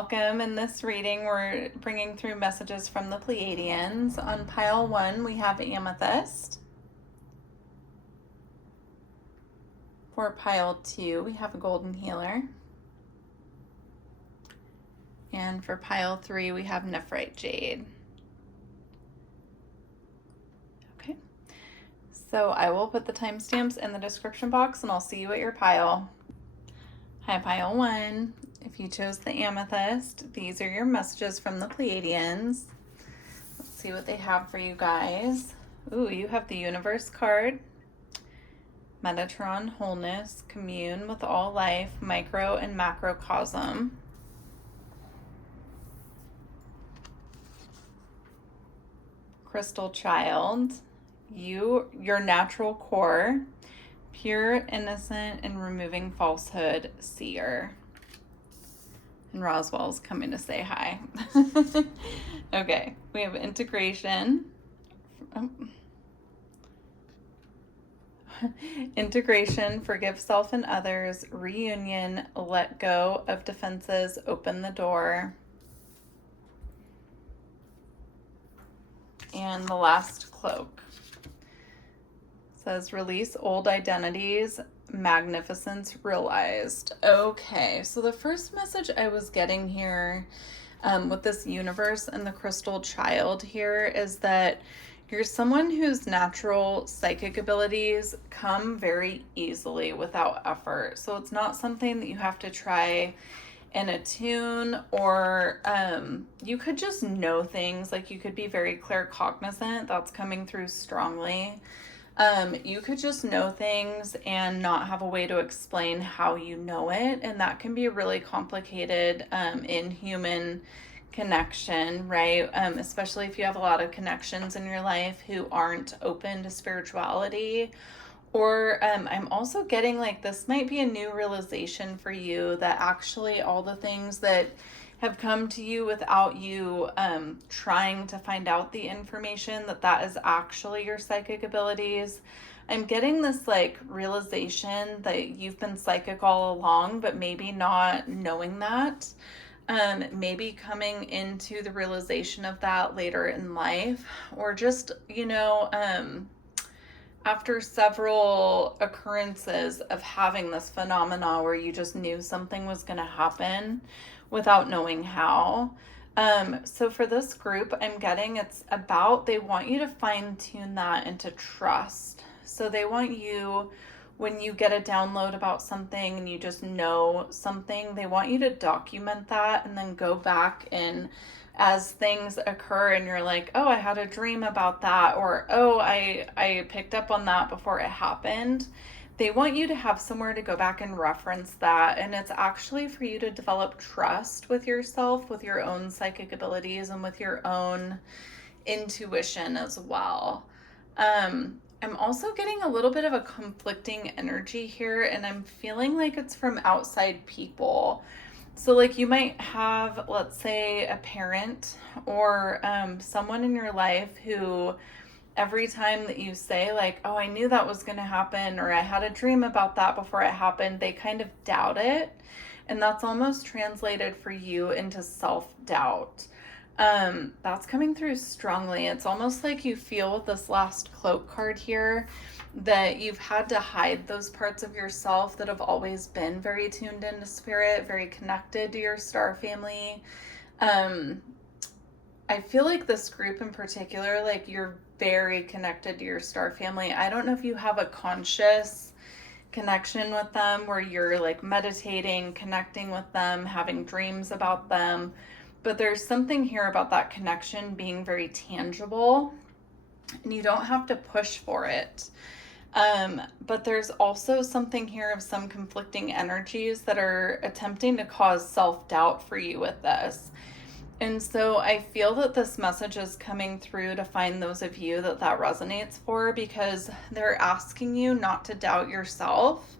welcome. In this reading, we're bringing through messages from the Pleiadians. On pile 1, we have amethyst. For pile 2, we have a golden healer. And for pile 3, we have nephrite jade. Okay, so I will put the timestamps in the description box and I'll see you at your pile. Hi, pile 1. If you chose the amethyst, these are your messages from the Pleiadians. Let's see what they have for you guys. Ooh, you have the universe card. Metatron, wholeness, commune with all life, micro and macrocosm. Crystal child, your natural core, pure, innocent, and removing falsehood, seer. And Roswell's coming to say hi. Okay, we have integration. Integration, forgive self and others, reunion, let go of defenses, open the door. And the last cloak says release old identities, magnificence realized. Okay, so the first message I was getting here with this universe and the crystal child here is that you're someone whose natural psychic abilities come very easily without effort. So it's not something that you have to try and attune, or you could just know things. Like you could be very claircognizant. That's coming through strongly. You could just know things and not have a way to explain how you know it. And that can be really complicated in human connection, right? Especially if you have a lot of connections in your life who aren't open to spirituality. Or I'm also getting like this might be a new realization for you that actually all the things that have come to you without you trying to find out the information, that is actually your psychic abilities. I'm getting this like realization that you've been psychic all along, but maybe not knowing that. Maybe coming into the realization of that later in life, or just, after several occurrences of having this phenomena where you just knew something was going to happen without knowing how. So for this group, I'm getting it's about, they want you to fine tune that and to trust. So they want you, when you get a download about something and you just know something, they want you to document that and then go back and as things occur and you're like, oh, I had a dream about that, or oh, I picked up on that before it happened. They want you to have somewhere to go back and reference that. And it's actually for you to develop trust with yourself, with your own psychic abilities, and with your own intuition as well. I'm also getting a little bit of a conflicting energy here, and I'm feeling like it's from outside people. So like you might have, let's say, a parent or someone in your life who every time that you say like, oh, I knew that was going to happen, or I had a dream about that before it happened, they kind of doubt it. And that's almost translated for you into self-doubt. That's coming through strongly. It's almost like you feel with this last cloak card here that you've had to hide those parts of yourself that have always been very tuned into spirit, very connected to your star family. I feel like this group in particular, like you're very connected to your star family. I don't know if you have a conscious connection with them where you're like meditating, connecting with them, having dreams about them, but there's something here about that connection being very tangible and you don't have to push for it. But there's also something here of some conflicting energies that are attempting to cause self-doubt for you with this. And so I feel that this message is coming through to find those of you that resonates for, because they're asking you not to doubt yourself.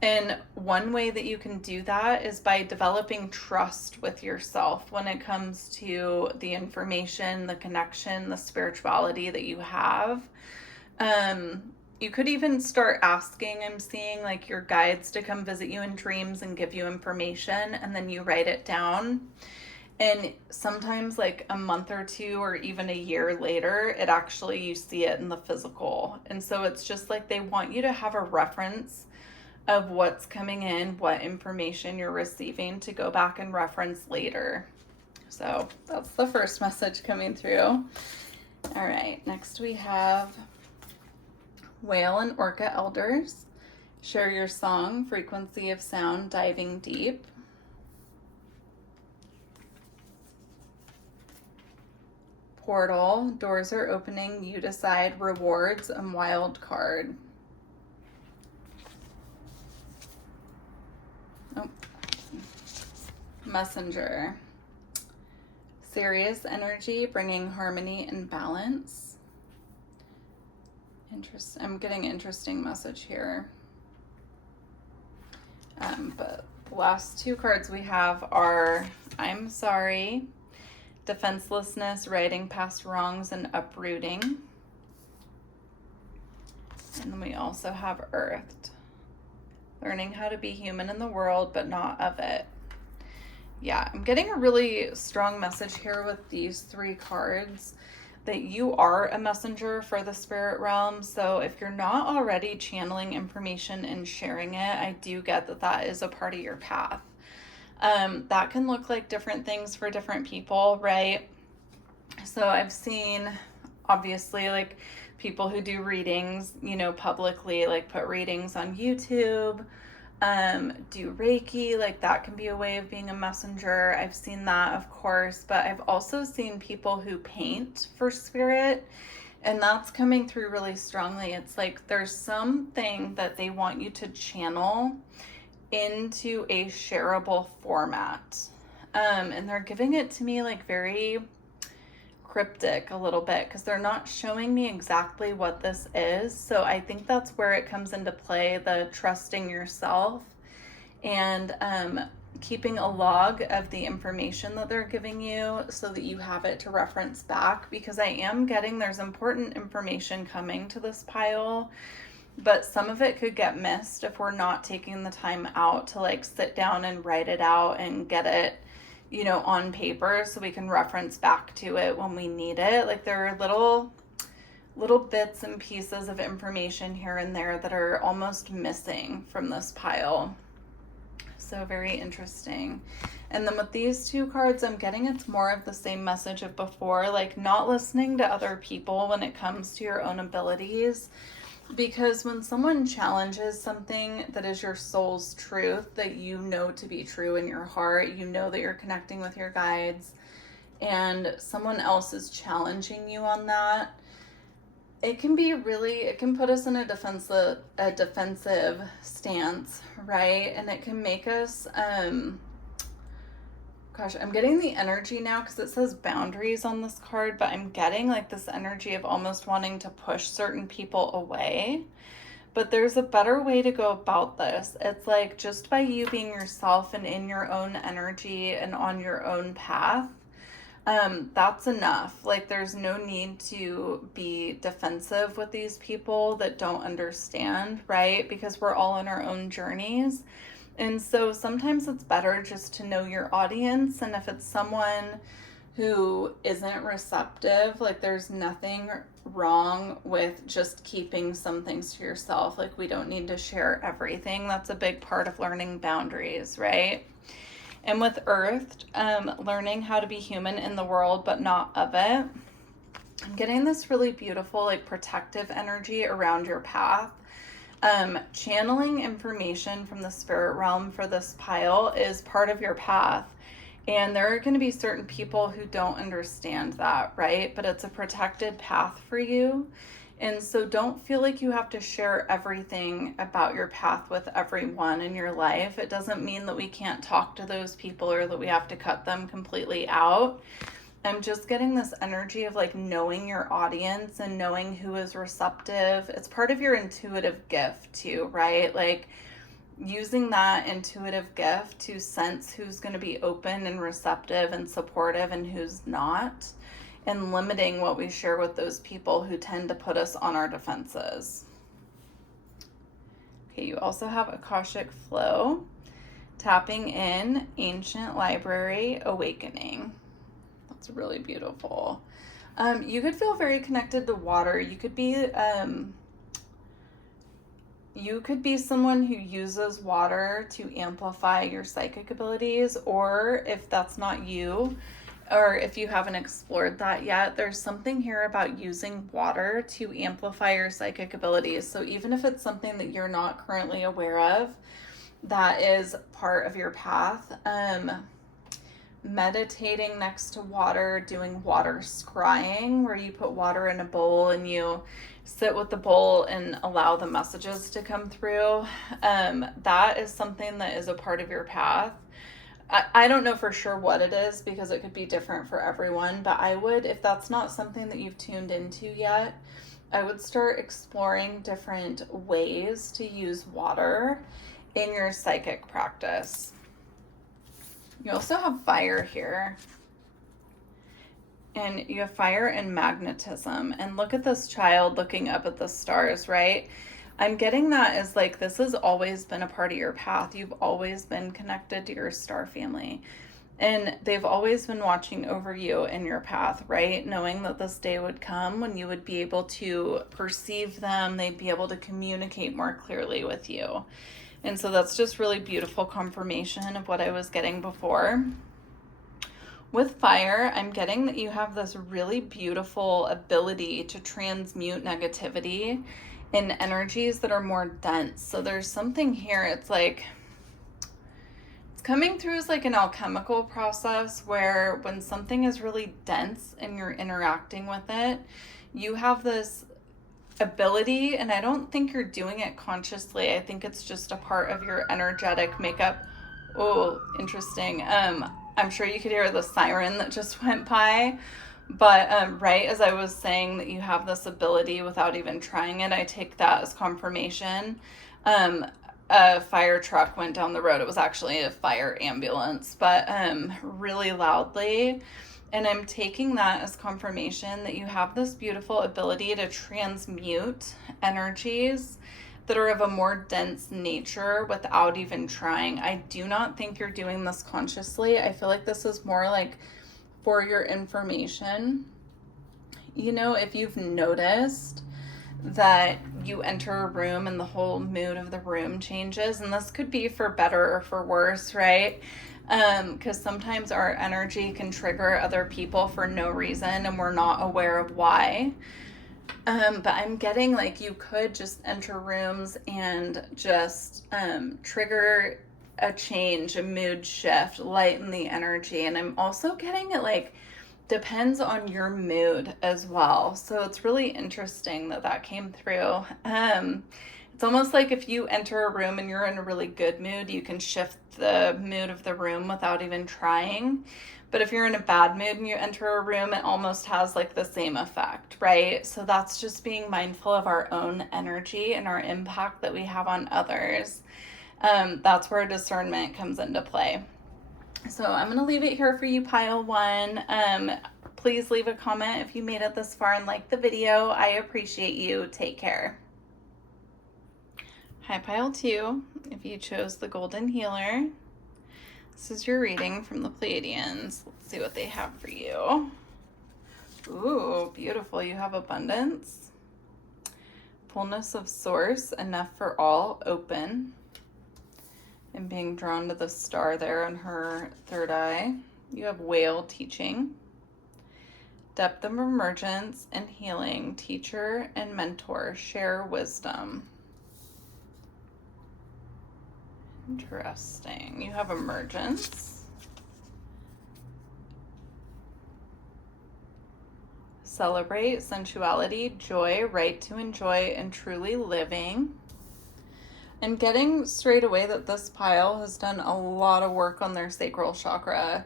And one way that you can do that is by developing trust with yourself when it comes to the information, the connection, the spirituality that you have. you could even start asking, I'm seeing like your guides to come visit you in dreams and give you information, and then you write it down. And sometimes like a month or two or even a year later, it actually, you see it in the physical. And so it's just like they want you to have a reference of what's coming in, what information you're receiving to go back and reference later. So that's the first message coming through. All right, next we have Whale and Orca Elders. Share your song, frequency of sound, diving deep. Portal, doors are opening, you decide, rewards, and wild card. Oh. Messenger. Serious energy, bringing harmony and balance. I'm getting interesting message here. But the last two cards we have are I'm sorry, defenselessness, righting past wrongs, and uprooting. And then we also have earthed, learning how to be human in the world but not of it. Yeah, I'm getting a really strong message here with these three cards that you are a messenger for the spirit realm. So if you're not already channeling information and sharing it, I do get that that is a part of your path. That can look like different things for different people, right? So I've seen, obviously, like people who do readings, you know, publicly, like put readings on YouTube, do Reiki, like that can be a way of being a messenger. I've seen that, of course, but I've also seen people who paint for spirit, and that's coming through really strongly. It's like there's something that they want you to channel into a shareable format. And they're giving it to me like very cryptic a little bit because they're not showing me exactly what this is. So I think that's where it comes into play, the trusting yourself and keeping a log of the information that they're giving you so that you have it to reference back, because I am getting there's important information coming to this pile, but some of it could get missed if we're not taking the time out to like sit down and write it out and get it, you know, on paper so we can reference back to it when we need it. Like there are little bits and pieces of information here and there that are almost missing from this pile. So very interesting. And then with these two cards, I'm getting it's more of the same message of before, like not listening to other people when it comes to your own abilities. Because when someone challenges something that is your soul's truth, that you know to be true in your heart, you know that you're connecting with your guides, and someone else is challenging you on that, it can put us in a defensive stance, right? And it can make us, gosh, I'm getting the energy now because it says boundaries on this card, but I'm getting like this energy of almost wanting to push certain people away. But there's a better way to go about this. It's like just by you being yourself and in your own energy and on your own path, that's enough. Like there's no need to be defensive with these people that don't understand, right? Because we're all on our own journeys. And so sometimes it's better just to know your audience. And if it's someone who isn't receptive, like there's nothing wrong with just keeping some things to yourself. Like we don't need to share everything. That's a big part of learning boundaries, right? And with Earth, learning how to be human in the world, but not of it. I'm getting this really beautiful, like protective energy around your path. Channeling information from the spirit realm for this pile is part of your path. And there are going to be certain people who don't understand that, right? But it's a protected path for you. And so don't feel like you have to share everything about your path with everyone in your life. It doesn't mean that we can't talk to those people or that we have to cut them completely out. I'm just getting this energy of like knowing your audience and knowing who is receptive. It's part of your intuitive gift too, right? Like using that intuitive gift to sense who's going to be open and receptive and supportive and who's not, and limiting what we share with those people who tend to put us on our defenses. Okay, you also have Akashic Flow, tapping in, Ancient Library, Awakening. That's really beautiful. You could feel very connected to water. You could be someone who uses water to amplify your psychic abilities, or if that's not you, or if you haven't explored that yet, there's something here about using water to amplify your psychic abilities. So even if it's something that you're not currently aware of, that is part of your path. Meditating next to water, doing water scrying, where you put water in a bowl and you sit with the bowl and allow the messages to come through. That is something that is a part of your path. I don't know for sure what it is because it could be different for everyone, but I would, if that's not something that you've tuned into yet, I would start exploring different ways to use water in your psychic practice. You also have fire here. And you have fire and magnetism. And look at this child looking up at the stars, right? I'm getting that as like, this has always been a part of your path. You've always been connected to your star family. And they've always been watching over you in your path, right? Knowing that this day would come when you would be able to perceive them. They'd be able to communicate more clearly with you. And so that's just really beautiful confirmation of what I was getting before. With fire, I'm getting that you have this really beautiful ability to transmute negativity in energies that are more dense. So there's something here, it's like, it's coming through as like an alchemical process where when something is really dense and you're interacting with it, you have this ability, and I don't think you're doing it consciously. I think it's just a part of your energetic makeup. Oh, interesting. I'm sure you could hear the siren that just went by, but right as I was saying that you have this ability without even trying it, I take that as confirmation. A fire truck went down the road. It was actually a fire ambulance, but really loudly. And I'm taking that as confirmation that you have this beautiful ability to transmute energies that are of a more dense nature without even trying. I do not think you're doing this consciously. I feel like this is more like for your information. You know, if you've noticed that you enter a room and the whole mood of the room changes, and this could be for better or for worse, right? Because sometimes our energy can trigger other people for no reason and we're not aware of why. But I'm getting like you could just enter rooms and just trigger a change, a mood shift, lighten the energy. And I'm also getting it like depends on your mood as well. So it's really interesting that that came through. It's almost like if you enter a room and you're in a really good mood, you can shift the mood of the room without even trying. But if you're in a bad mood and you enter a room, it almost has like the same effect, right? So that's just being mindful of our own energy and our impact that we have on others. That's where discernment comes into play. So I'm going to leave it here for you, Pile 1. Please leave a comment if you made it this far and like the video. I appreciate you. Take care. Hi, Pile 2. If you chose the Golden Healer, this is your reading from the Pleiadians. Let's see what they have for you. Ooh, beautiful. You have abundance, fullness of source, enough for all, open, and being drawn to the star there on her third eye. You have whale, teaching, depth of emergence and healing, teacher and mentor, share wisdom. Interesting. You have emergence, celebrate, sensuality, joy, right to enjoy, and truly living. And getting straight away that this pile has done a lot of work on their sacral chakra,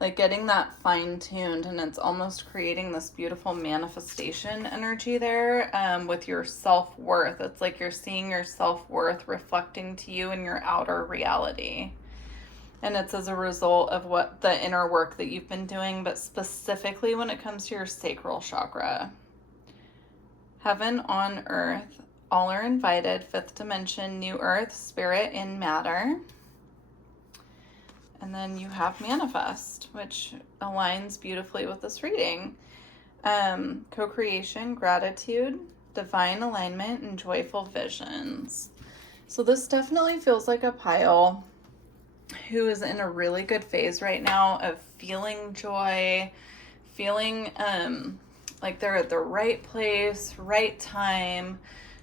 like getting that fine-tuned, and it's almost creating this beautiful manifestation energy there with your self-worth. It's like you're seeing your self-worth reflecting to you in your outer reality. And it's as a result of what the inner work that you've been doing, but specifically when it comes to your sacral chakra. Heaven on earth, All are invited. Fifth dimension, new earth, spirit, in matter. And then you have manifest, which aligns beautifully with this reading. Co-creation, gratitude, divine alignment, and joyful visions. So this definitely feels like a pile who is in a really good phase right now of feeling joy, feeling like they're at the right place, right time,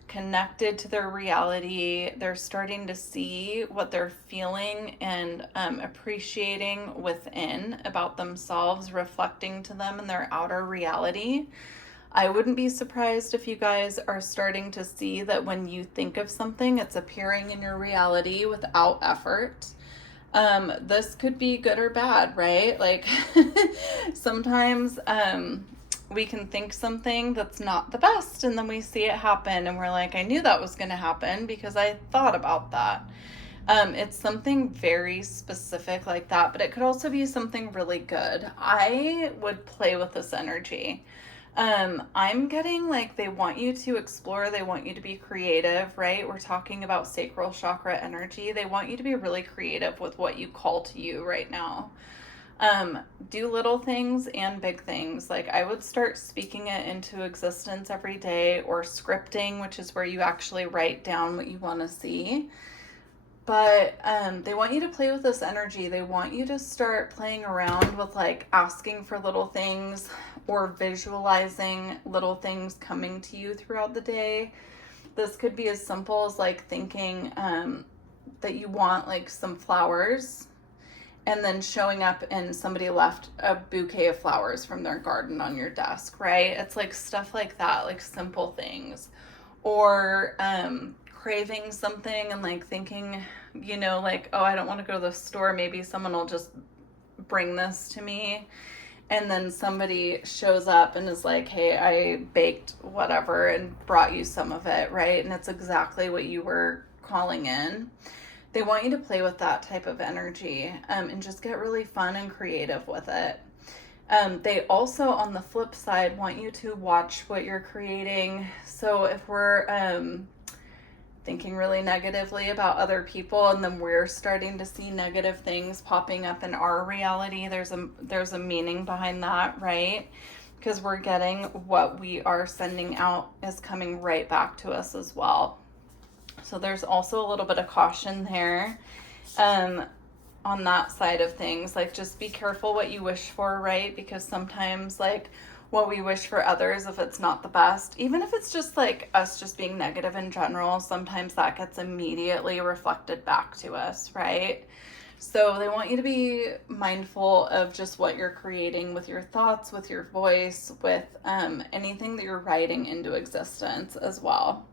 connected to their reality. They're starting to see what they're feeling and appreciating within about themselves, reflecting to them in their outer reality. I wouldn't be surprised if you guys are starting to see that when you think of something, it's appearing in your reality without effort. This could be good or bad, right? Like sometimes we can think something that's not the best, and then we see it happen and we're like, I knew that was going to happen because I thought about that. It's something very specific like that, but it could also be something really good. I would play with this energy. I'm getting like they want you to explore, they want you to be creative, right? We're talking about sacral chakra energy. They want you to be really creative with what you call to you right now. Do little things and big things. Like I would start speaking it into existence every day, or scripting, which is where you actually write down what you want to see. But they want you to play with this energy. They want you to start playing around with like asking for little things or visualizing little things coming to you throughout the day. This could be as simple as like thinking that you want like some flowers, and then showing up and somebody left a bouquet of flowers from their garden on your desk, right? It's like stuff like that, like simple things. Or craving something and like thinking, you know, like, oh, I don't want to go to the store. Maybe someone will just bring this to me. And then somebody shows up and is like, hey, I baked whatever and brought you some of it, right? And it's exactly what you were calling in. They want you to play with that type of energy and just get really fun and creative with it. They also, on the flip side, want you to watch what you're creating. So if we're thinking really negatively about other people, and then we're starting to see negative things popping up in our reality, there's a meaning behind that, right? Because we're getting what we are sending out is coming right back to us as well. So there's also a little bit of caution there on that side of things. Like just be careful what you wish for, right? Because sometimes like what we wish for others, if it's not the best, even if it's just like us just being negative in general, sometimes that gets immediately reflected back to us, right? So they want you to be mindful of just what you're creating with your thoughts, with your voice, with anything that you're writing into existence as well.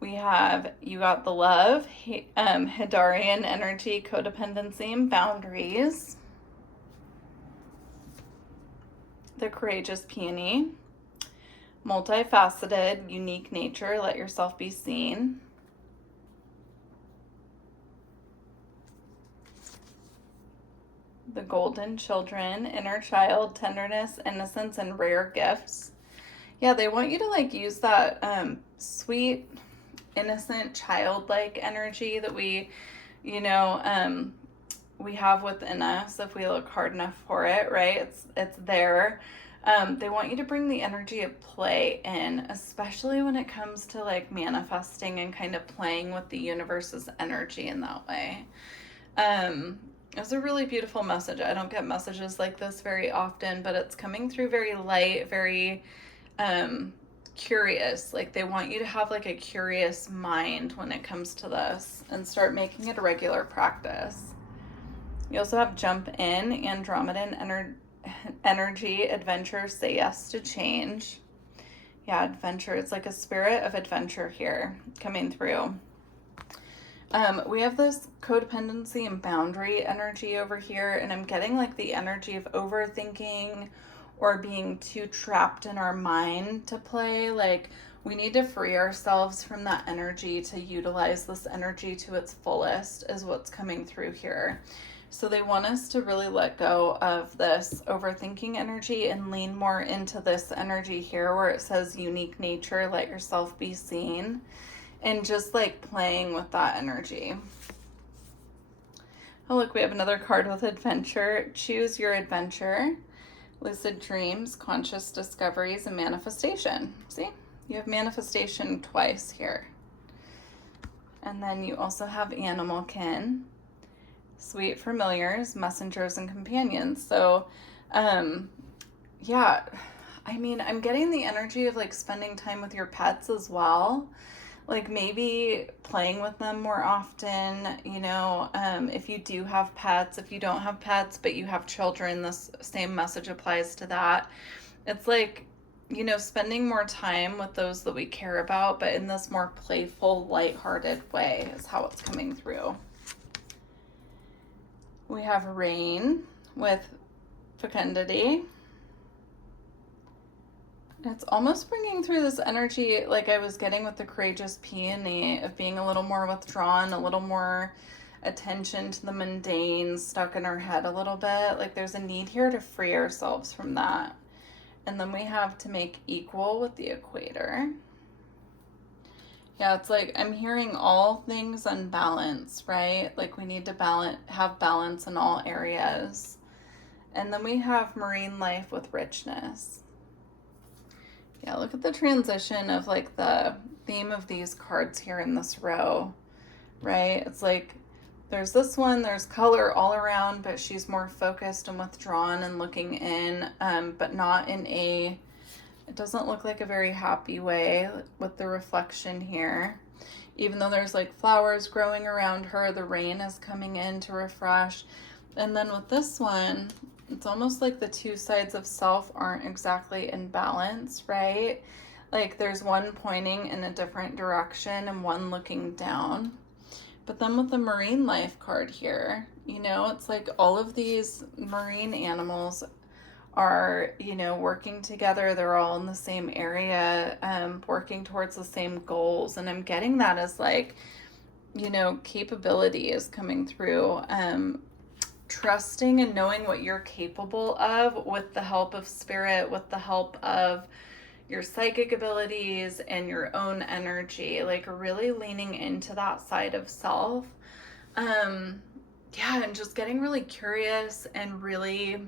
We have, you got the love, Hidarian energy, codependency, and boundaries. The courageous peony, multifaceted, unique nature, let yourself be seen. The golden children, inner child, tenderness, innocence, and rare gifts. Yeah, they want you to like use that sweet, innocent, childlike energy that we, you know, we have within us if we look hard enough for it, right? It's there. They want you to bring the energy of play in, especially when it comes to like manifesting and kind of playing with the universe's energy in that way. It's a really beautiful message. I don't get messages like this very often, but it's coming through very light, very curious. Like they want you to have like a curious mind when it comes to this and start making it a regular practice. You also have jump in, Andromedan energy, adventure, say yes to change. Yeah, adventure. It's like a spirit of adventure here coming through. We have this codependency and boundary energy over here, and I'm getting like the energy of overthinking or being too trapped in our mind to play. Like we need to free ourselves from that energy to utilize this energy to its fullest is what's coming through here. So they want us to really let go of this overthinking energy and lean more into this energy here where it says unique nature, let yourself be seen, and just like playing with that energy. Oh, look, we have another card with adventure. Choose your adventure. Lucid dreams, conscious discoveries, and manifestation. See? You have manifestation twice here. And then you also have animal kin, sweet familiars, messengers, and companions. So, yeah, I mean, I'm getting the energy of like spending time with your pets as well. Like maybe playing with them more often, you know, if you do have pets. If you don't have pets, but you have children, this same message applies to that. It's like, you know, spending more time with those that we care about, but in this more playful, lighthearted way is how it's coming through. We have rain with fecundity. It's almost bringing through this energy like I was getting with the courageous peony of being a little more withdrawn, a little more attention to the mundane, stuck in our head a little bit. Like there's a need here to free ourselves from that. And then we have to make equal with the equator. Yeah, it's like I'm hearing all things unbalanced, right? Like we need to have balance in all areas. And then we have marine life with richness. Yeah, look at the transition of like the theme of these cards here in this row, right? It's like there's this one, there's color all around, but she's more focused and withdrawn and looking in, but not in a, it doesn't look like a very happy way with the reflection here. Even though there's like flowers growing around her, the rain is coming in to refresh. And then with this one, it's almost like the two sides of self aren't exactly in balance, right? Like there's one pointing in a different direction and one looking down. But then with the marine life card here, you know, it's like all of these marine animals are, you know, working together. They're all in the same area, working towards the same goals. And I'm getting that as like, you know, capability is coming through. Trusting and knowing what you're capable of with the help of spirit, with the help of your psychic abilities and your own energy, like really leaning into that side of self. Yeah, and just getting really curious and really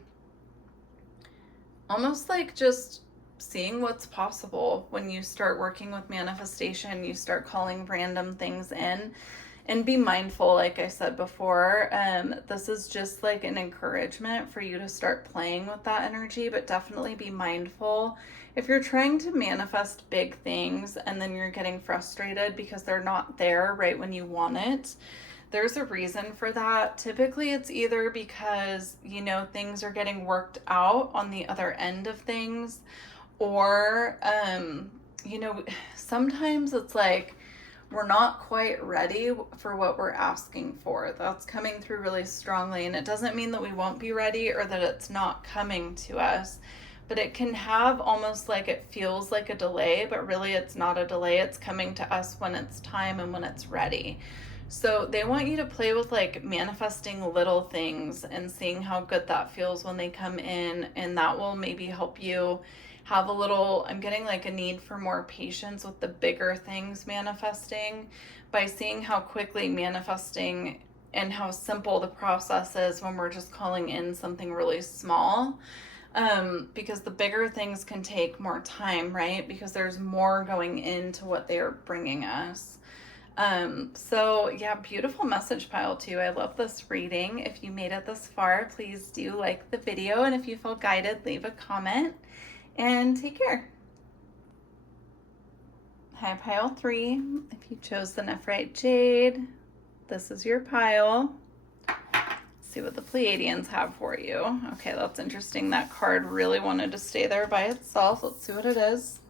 almost like just seeing what's possible when you start working with manifestation, you start calling random things in. And be mindful, like I said before, this is just like an encouragement for you to start playing with that energy, but definitely be mindful. If you're trying to manifest big things and then you're getting frustrated because they're not there right when you want it, there's a reason for that. Typically it's either because, you know, things are getting worked out on the other end of things, or, you know, sometimes it's like, we're not quite ready for what we're asking for. That's coming through really strongly. And it doesn't mean that we won't be ready or that it's not coming to us, but it can have almost like it feels like a delay, but really it's not a delay. It's coming to us when it's time and when it's ready. So they want you to play with like manifesting little things and seeing how good that feels when they come in. And that will maybe help you have a little, I'm getting like a need for more patience with the bigger things manifesting by seeing how quickly manifesting and how simple the process is when we're just calling in something really small. Because the bigger things can take more time, right? Because there's more going into what they're bringing us. So yeah, beautiful message pile too. I love this reading. If you made it this far, please do like the video. And if you feel guided, leave a comment. And take care. Hi, pile 3. If you chose the Nephrite Jade, this is your pile. Let's see what the Pleiadians have for you. Okay, that's interesting. That card really wanted to stay there by itself. Let's see what it is.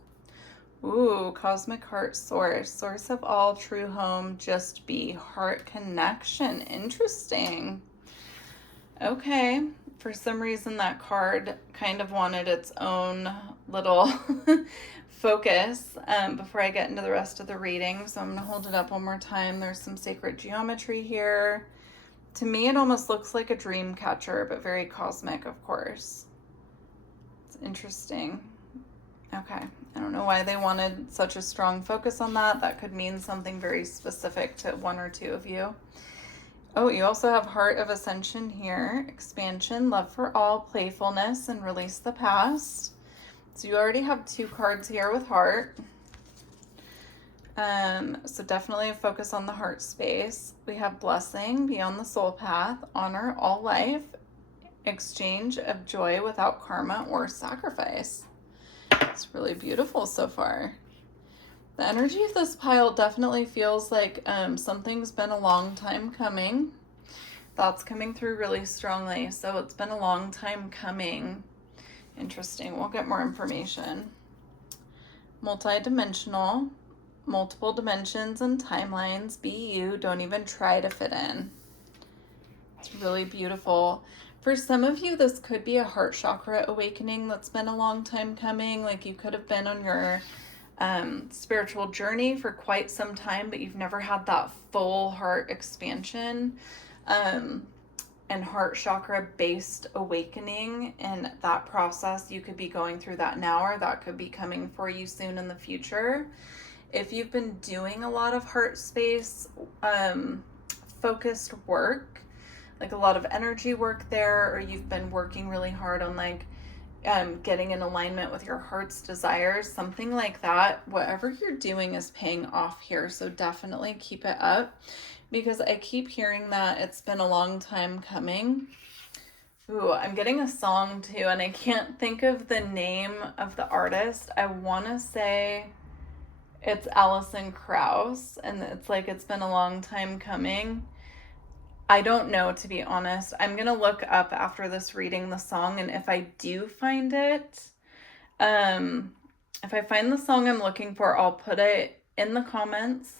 Ooh, Cosmic Heart Source. Source of all true home, just be. Heart connection. Interesting. Okay. For some reason, that card kind of wanted its own little focus before I get into the rest of the reading. So I'm going to hold it up one more time. There's some sacred geometry here. To me, it almost looks like a dream catcher, but very cosmic, of course. It's interesting. Okay. I don't know why they wanted such a strong focus on that. That could mean something very specific to one or two of you. Oh, you also have Heart of Ascension here. Expansion, love for all, playfulness, and release the past. So you already have 2 cards here with Heart. So definitely a focus on the heart space. We have Blessing, be on the soul path, honor all life, exchange of joy without karma or sacrifice. It's really beautiful so far. The energy of this pile definitely feels like something's been a long time coming. That's coming through really strongly. So it's been a long time coming. Interesting. We'll get more information. Multi-dimensional. Multiple dimensions and timelines. Be you. Don't even try to fit in. It's really beautiful. For some of you, this could be a heart chakra awakening that's been a long time coming. Like you could have been on your spiritual journey for quite some time, but you've never had that full heart expansion and heart chakra based awakening. And that process, you could be going through that now, or that could be coming for you soon in the future. If you've been doing a lot of heart space focused work, like a lot of energy work there, or you've been working really hard on like getting in alignment with your heart's desires, something like that, whatever you're doing is paying off here. So definitely keep it up, because I keep hearing that it's been a long time coming. Ooh, I'm getting a song too, and I can't think of the name of the artist. I want to say it's Alison Krauss, and it's like it's been a long time coming. I don't know, to be honest. I'm going to look up after this reading the song, and if I do find it, if I find the song I'm looking for, I'll put it in the comments,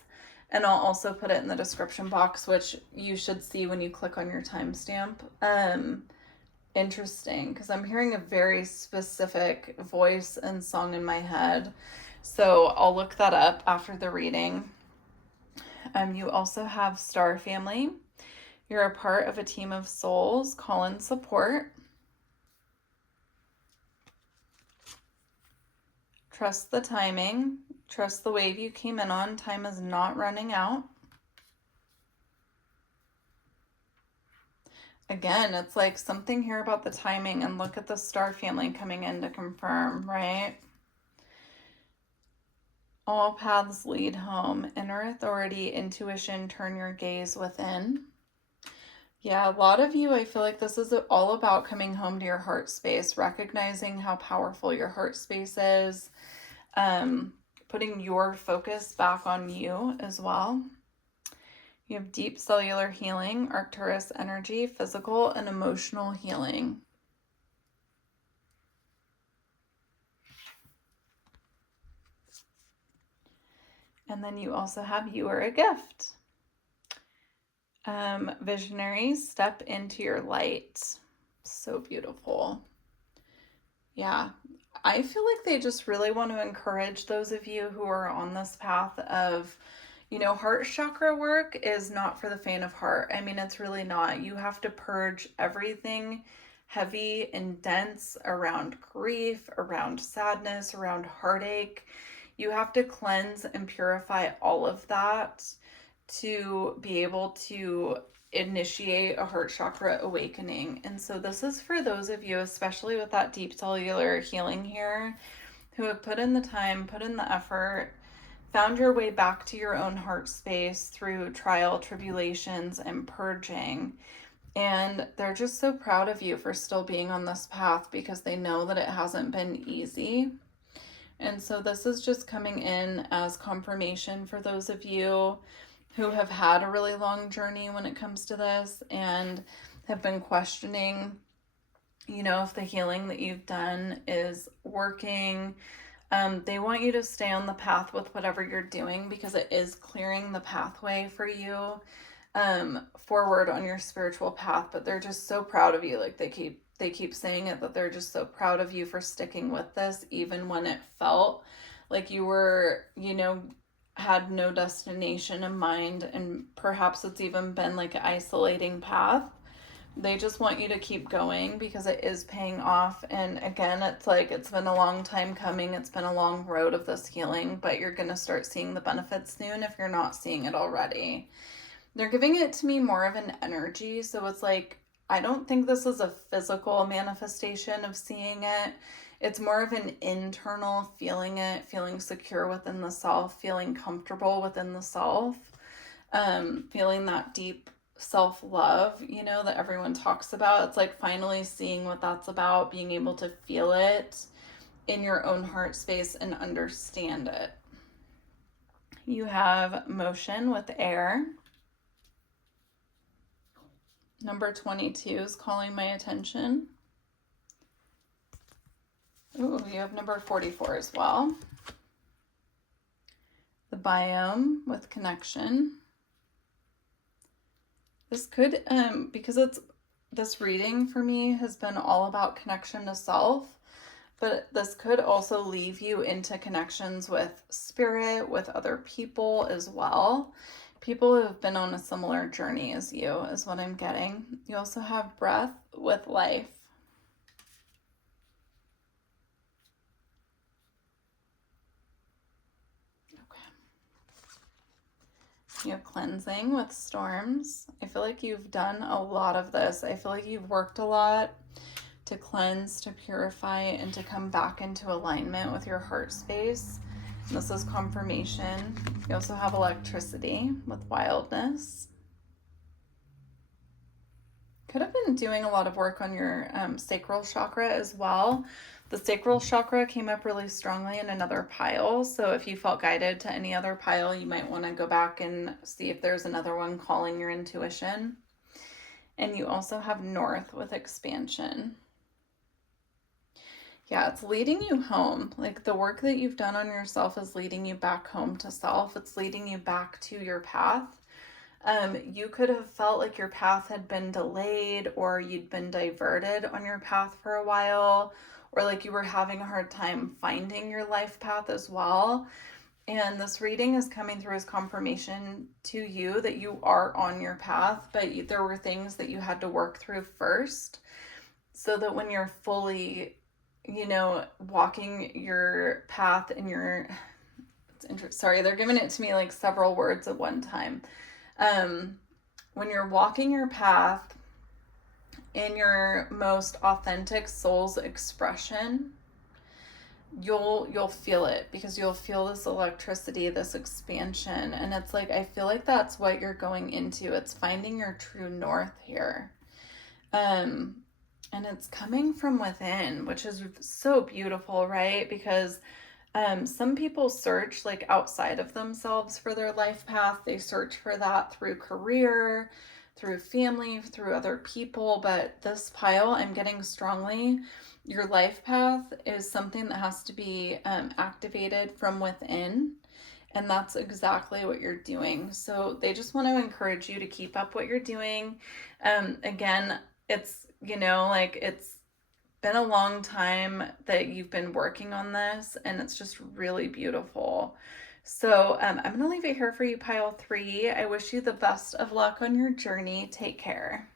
and I'll also put it in the description box, which you should see when you click on your timestamp. Interesting, because I'm hearing a very specific voice and song in my head. So I'll look that up after the reading. You also have Star Family. You're a part of a team of souls. Call in support. Trust the timing. Trust the wave you came in on. Time is not running out. Again, it's like something here about the timing, and look at the Star Family coming in to confirm, right? All paths lead home. Inner authority, intuition, turn your gaze within. Yeah, a lot of you, I feel like this is all about coming home to your heart space, recognizing how powerful your heart space is, putting your focus back on you as well. You have deep cellular healing, Arcturus energy, physical and emotional healing. And then you also have You Are a Gift. Visionaries, step into your light. So beautiful. Yeah, I feel like they just really want to encourage those of you who are on this path of, heart chakra work is not for the faint of heart. I mean, it's really not. You have to purge everything heavy and dense around grief, around sadness, around heartache. You have to cleanse and purify all of that to be able to initiate a heart chakra awakening. And so this is for those of you, especially with that deep cellular healing here, who have put in the time, put in the effort, found your way back to your own heart space through trial, tribulations, and purging. And they're just so proud of you for still being on this path, because they know that it hasn't been easy. And so this is just coming in as confirmation for those of you who have had a really long journey when it comes to this and have been questioning, if the healing that you've done is working. They want you to stay on the path with whatever you're doing, because it is clearing the pathway for you forward on your spiritual path. But they're just so proud of you. Like they keep saying it, that they're just so proud of you for sticking with this, even when it felt like you were, had no destination in mind, and perhaps it's even been like an isolating path. They just want you to keep going because it is paying off. And again, it's like it's been a long time coming. It's been a long road of this healing, but you're going to start seeing the benefits soon if you're not seeing it already. They're giving it to me more of an energy. So it's like, I don't think this is a physical manifestation of seeing it. It's more of an internal feeling it, feeling secure within the self, feeling comfortable within the self, feeling that deep self-love, you know, that everyone talks about. It's like finally seeing what that's about, being able to feel it in your own heart space and understand it. You have motion with air. Number 22 is calling my attention. Ooh, you have number 44 as well. The biome with connection. This could, because this reading for me has been all about connection to self, but this could also leave you into connections with spirit, with other people as well. People who have been on a similar journey as you is what I'm getting. You also have breath with life. You have cleansing with storms. I feel like you've done a lot of this. I feel like you've worked a lot to cleanse, to purify, and to come back into alignment with your heart space. And this is confirmation. You also have electricity with wildness. Could have been doing a lot of work on your sacral chakra as well. The sacral chakra came up really strongly in another pile. So if you felt guided to any other pile, you might want to go back and see if there's another one calling your intuition. And you also have north with expansion. Yeah, it's leading you home. Like the work that you've done on yourself is leading you back home to self. It's leading you back to your path. You could have felt like your path had been delayed, or you'd been diverted on your path for a while, or like you were having a hard time finding your life path as well. And this reading is coming through as confirmation to you that you are on your path, but there were things that you had to work through first so that when you're fully, you know, walking your path in your, sorry, they're giving it to me like several words at one time. When you're walking your path in your most authentic soul's expression, you'll feel it, because you'll feel this electricity, this expansion. And it's like, I feel like that's what you're going into. It's finding your true north here. And it's coming from within, which is so beautiful, right? Because some people search like outside of themselves for their life path. They search for that through career, through family, through other people. But this pile, I'm getting strongly, your life path is something that has to be activated from within. And that's exactly what you're doing. So they just want to encourage you to keep up what you're doing. Again, it's, you know, like it's been a long time that you've been working on this, and it's just really beautiful. So I'm going to leave it here for you, pile 3. I wish you the best of luck on your journey. Take care.